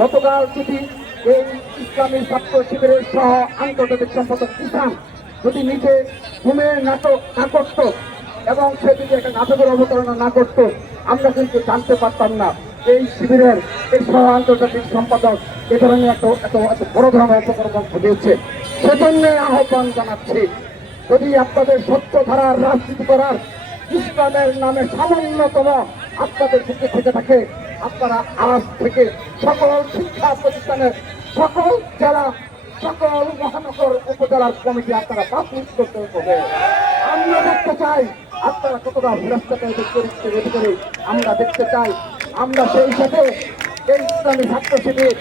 গতকাল যদি এই ইসলামী ছাত্র শিবিরের সহ আন্তর্জাতিক সম্পাদক কিষান যদি নিজে ঘুমের নাটক না করত এবং সে যদি একটা নাটকের অবতারণা না করত, আমরা কিন্তু জানতে পারতাম না এই শিবিরের এই সহ আন্তর্জাতিক সম্পাদক এ ধরনের এত এত এত বড় ধরনের অপকর্ম ঘটিয়েছে। সেজন্য আহ্বান জানাচ্ছি, যদি আপনাদের সত্য ধারার রাজনীতি করার ইসলামের নামে সামান্যতম আপনাদের দিকে থেকে থাকে, আপনারা আজ থেকে সকল শিক্ষা প্রতিষ্ঠানের সকল জেলা সকল মহানগর উপজেলার কমিটি আপনারা বাতিল করতে হবে। আমরা দেখতে চাই আপনারা কতটা ভ্রষ্টাচার করে আমরা দেখতে চাই। আমরা সেই সাথে এই ইসলামী ছাত্র শিবির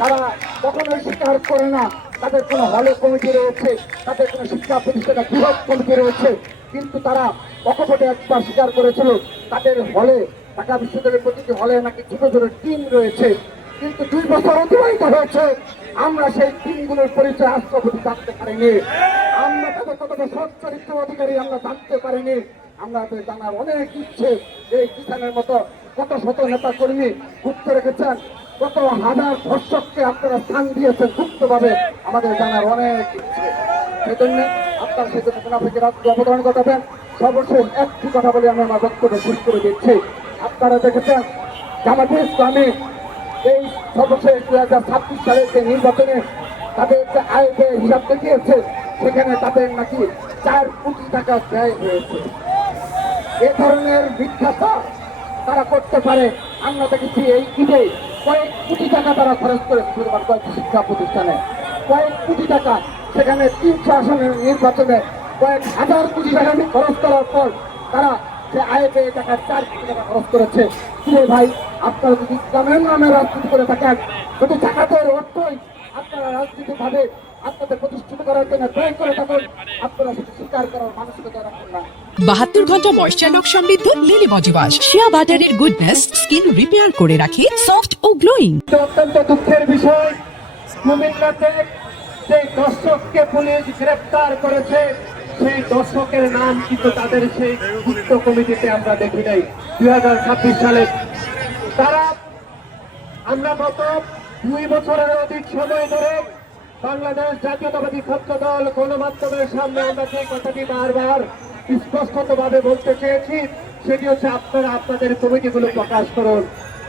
তারা কখনোই স্বীকার করে না তাদের কোনো হলে কমিটি রয়েছে, তাদের কোনো শিক্ষা প্রতিষ্ঠানের বৃহৎ কমিটি রয়েছে, কিন্তু তারা অকপটে একবার স্বীকার করেছিল তাদের হলে ঢাকা বিশ্ববিদ্যালয়ের প্রতিটি হলে নাকি ছোট ছোট টিম রয়েছে। কিন্তু 2 বছর অতিবাহিত হয়েছে, আমরা সেই টিমগুলোর পরিচয় আজ পর্যন্ত জানতে পারিনি। আমরা তাদের কতটা সৎ চরিত্র অধিকারী আমরা জানতে পারিনি। আমাদের জানার অনেক ইচ্ছে, এই কিষানের মতো কত শত নেতা কর্মী গুপ্ত রেখেছেন, কত হাজার ধর্ষককে আপনারা স্থান দিয়েছেন গুপ্তভাবে, আমাদের জানার অনেক ইচ্ছে। সেজন্য আপনার সেজন্য মুনাফিকের রাজ্য অবতরণ ঘটাবেন। সর্বশেষ একটি কথা বলে আমি আমার বক্তব্য শেষ করে দিচ্ছি। আপনারা দেখেছেন জামাতে ইসলামী এই সর্বশেষ 2026 সালের যে নির্বাচনে তাদের যে আয় ব্যয় হিসাব দেখিয়েছে, সেখানে তাদের নাকি 4 কোটি টাকা ব্যয় হয়েছে। এ ধরনের মিথ্যাচার তারা করতে পারে। আমরা দেখেছি এই ঈদে কয়েক কোটি টাকা তারা খরচ করে শুধুমাত্র শিক্ষা প্রতিষ্ঠানে, কয়েক কোটি টাকা। সেখানে 300 আসনের নির্বাচনে কয়েক হাজার কোটি টাকা খরচ করার পর তারা সে আয় ব্যয় টাকা 4 কোটি টাকা খরচ করেছে। ভাই, আপনারা যদি ইসলামের নামে রাজনীতি করে থাকেন, যদি জাকাতের অর্থই আপনারা রাজনীতি ভাবে আপনাদের প্রতিষ্ঠিত করার জন্য ব্যয় করে থাকুন, আপনারা সেটা স্বীকার করার মানসিকতা রাখুন না। 72 ঘন্টা ময়েশ্চার লক সমৃদ্ধ লিলি বডি ওয়াশ শিয়া বাটারের গুডনেস স্কিন রিপেয়ার করে রাখে সফট ও গ্লোয়িং। অত্যন্ত দুঃখের বিষয়, কুমিল্লাতে যে দর্শককে পুলিশ গ্রেফতার করেছে, সেই দর্শকের নাম কিন্তু তাদের সেই গুপ্ত কমিটিতে আমরা দেখি নাই। 2026 সালে তারা, আমরা গত 2 বছরের অধিক সময় ধরে বাংলাদেশ জাতীয়তাবাদী ছাত্র দল গণমাধ্যমের সামনে আমরা যে কথাটি বারবার স্পষ্টভাবে বলতে চেয়েছি, সেটি হচ্ছে আপনারা আপনাদের কমিটিগুলো প্রকাশ করুন।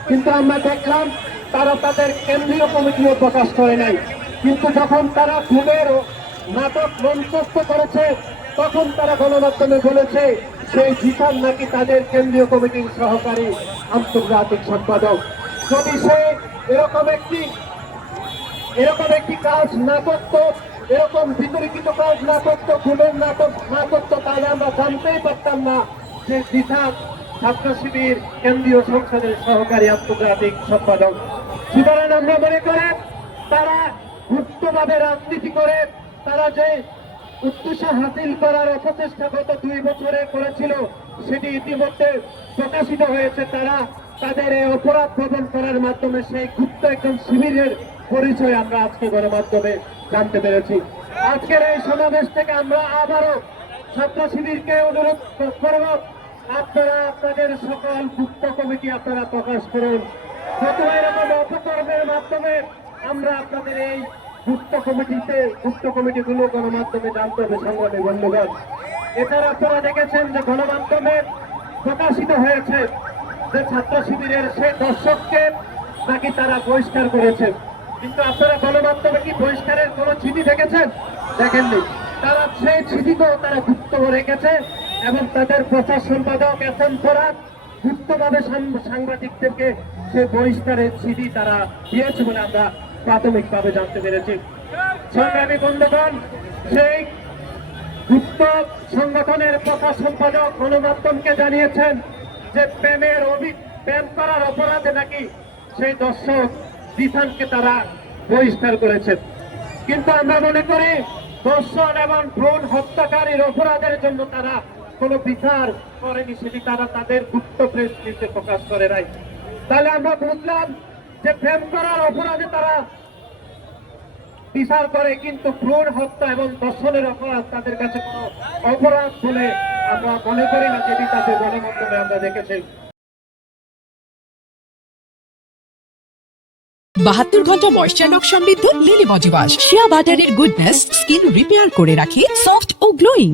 কিন্তু আমরা দেখলাম তারা তাদের কেন্দ্রীয় কমিটিও প্রকাশ করে নাই। কিন্তু যখন তারা ঘুমের নাটক মঞ্চস্থ করেছে, তখন তারা গণমাধ্যমে বলেছে সেই জিসান নাকি তাদের কেন্দ্রীয় কমিটির সহকারী আন্তর্জাতিক সম্পাদক। যদি সে এরকম একটি কাজ না করতো, এরকম বিতর্কিত কাজ না করতো, ঘুমের নাটক না করতো, তাহলে আমরা জানতেই পারতাম না যে জিসান ছাত্র শিবির কেন্দ্রীয় সংসদের সহকারী আন্তর্জাতিক সম্পাদক। সুতরাং আমরা মনে করি তারা গুপ্তভাবে রাজনীতি করে তারা যে উদ্দেশ্য হাসিল করার অপচেষ্টা গত 2 বছরে করেছিল, সেটি ইতিমধ্যে প্রকাশিত হয়েছে। তারা তাদের এই অপরাধ প্রদান করার মাধ্যমে সেই গুপ্ত একজন শিবিরের পরিচয় আমরা আজকে গণমাধ্যমে জানতে পেরেছি। আজকের এই সমাবেশ থেকে আমরা আবারও ছাত্র শিবিরকে অনুরোধ করব, আপনারা আপনাদের সকল গুপ্ত কমিটি আপনারা প্রকাশ করুন। যত এরকম অপকর্মের মাধ্যমে আমরা আপনাদের এই গুপ্ত কমিটিগুলো গণমাধ্যমে জানতে হবে। সংগ্রামী বন্ধুগণ, এছাড়া আপনারা দেখেছেন যে গণমাধ্যমে প্রকাশিত হয়েছে যে ছাত্র শিবিরের সেই দর্শককে নাকি তারা বহিষ্কার করেছে। কিন্তু আপনারা গণমাধ্যমে কি বহিষ্কারের কোন চিঠি দেখেছেন? দেখেননি। তারা সেই চিঠিকেও তারা গুপ্ত রেখেছে এবং তাদের প্রচার সম্পাদক এখন ফরাদ গুপ্তভাবে সাংবাদিকদেরকে সেই বহিষ্কারের চিঠি তারা দিয়েছে বলে আমরা প্রাথমিকভাবে জানতে পেরেছি। সংগ্রামী বন্ধুগণ, সেই গুপ্ত সংগঠনের প্রচার সম্পাদক গণমাধ্যমকে জানিয়েছেন যে প্রেম করার অপরাধে নাকি সেই দর্শক জিসানকে তারা বহিষ্কার করেছেন। কিন্তু আমরা মনে করি ধর্ষণ এবং ভ্রূণ হত্যাকারীর অপরাধের জন্য তারা কোনো বিচার করেনি, সেটি তারা তাদের গুপ্ত প্রেস রিলিজে প্রকাশ করে নাই। তাহলে আমরা বুঝলাম যে প্রেম করার অপরাধে তারা বিচার করে, কিন্তু ভ্রূণ হত্যা এবং ধর্ষণের অপরাধ তাদের কাছে কোনো অপরাধ বলে আমরা মনে করি না, যেটি তাদের গণমাধ্যমে আমরা দেখেছি। 72 ঘন্টা ময়শ্চার সমৃদ্ধ লিলি বডি ওয়াশ শিয়া বাটারের গুডনেস স্কিন রিপেয়ার করে রাখে সফট ও গ্লোয়িং।